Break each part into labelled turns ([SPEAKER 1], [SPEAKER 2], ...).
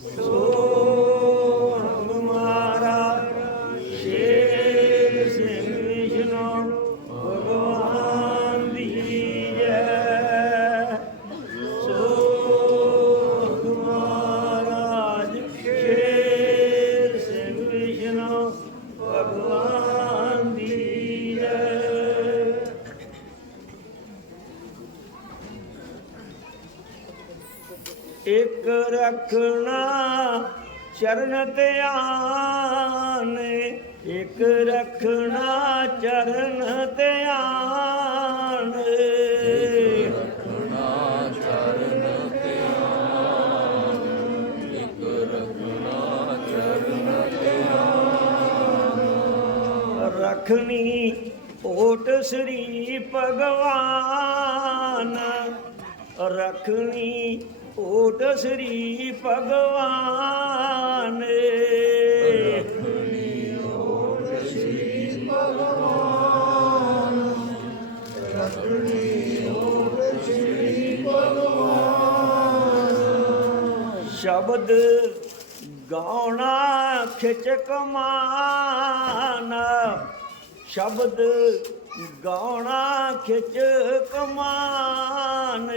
[SPEAKER 1] ਸੋ ਇਕ ਰੱਖਣਾ ਚਰਨ ਧਿਆਨ ਇਕ ਰੱਖਣਾ ਚਰਨ ਧਿਆਨ
[SPEAKER 2] ਰਖਣਾ ਚਰਨ ਧਿਆਨ ਇਕ ਰਖਣਾ ਚਰਨ
[SPEAKER 1] ਰਖਣੀ ਓਟ ਸ੍ਰੀ ਭਗਵਾਨ ਰਖਣੀ ਓਟ ਸ੍ਰੀ ਭਗਵਾਨ ਸ਼ਬਦ ਗਾਉਣਾ ਖਿੱਚ ਕਮਾਨ। ਸ਼ਬਦ ਗਾਉਣਾ ਖਿੱਚ ਕਮਾਨ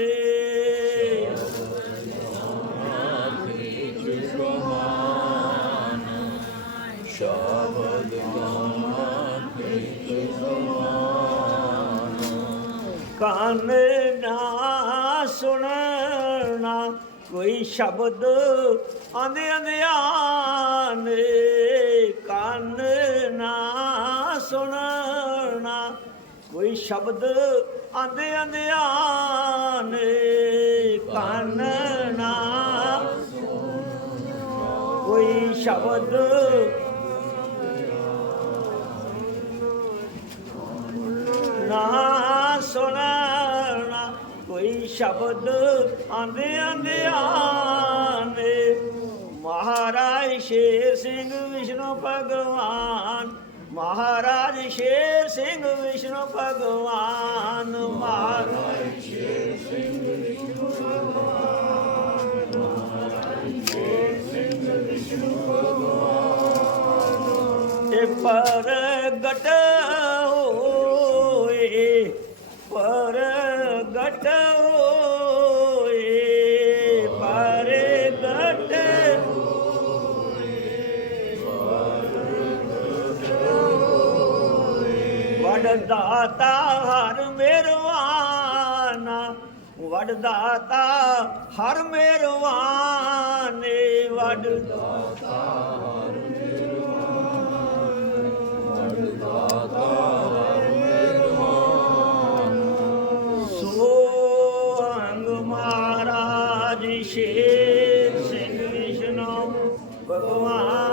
[SPEAKER 1] ਕੰਨ ਨਾ ਸੁਣਨਾ, ਕੋਈ ਸ਼ਬਦ ਆਂਦੇ ਅੰਧਿਆਨ ਕੰਨ ਨਾ ਸੁਣਨਾ, ਕੋਈ ਸ਼ਬਦ ਆਂਦੇ ਅੰਧਿਆਨ ਕੰਨ ਨਾ ਕੋਈ ਸ਼ਬਦ ਸ਼ਬਦ ਆਂਦੇ ਆਂਦਿਆਂ ਨੇ ਮਹਾਰਾਜ ਸ਼ੇਰ ਸਿੰਘ ਵਿਸ਼ਨੂੰ ਭਗਵਾਨ। ਮਹਾਰਾਜ ਸ਼ੇਰ ਸਿੰਘ ਵਿਸ਼ਨੂੰ ਭਗਵਾਨ। ਮਹਾਰਾਜ ਤੇ ਪ੍ਰਗਟ ਹੋਏ। ਪ੍ਰਗਟ ਵਡਦਾਤਾ ਹਰ ਮਿਹਰਵਾਨਾ ਵਡਦਾਤਾ ਹਰ ਮਿਹਰਵਾਨੇ ਵਡਦਾਤਾ ਵਡਦਾਤਾ ਸੋ ਅੰਗ ਮਹਾਰਾਜ, ਸ਼ੇਰ ਸਿੰਘ, ਵਿਸ਼ਨੂੰ, ਭਗਵਾਨ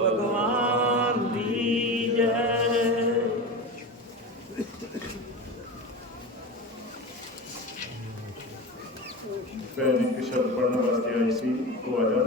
[SPEAKER 1] ਭਗਵਾਨ ਦੀ ਜੈ
[SPEAKER 3] ਭੈਣ ਇੱਕ ਸ਼ਬਦ ਪੜਨ ਵਾਸਤੇ ਆਈ ਸੀ ਉਹ ਆ ਜਾ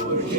[SPEAKER 2] Oh,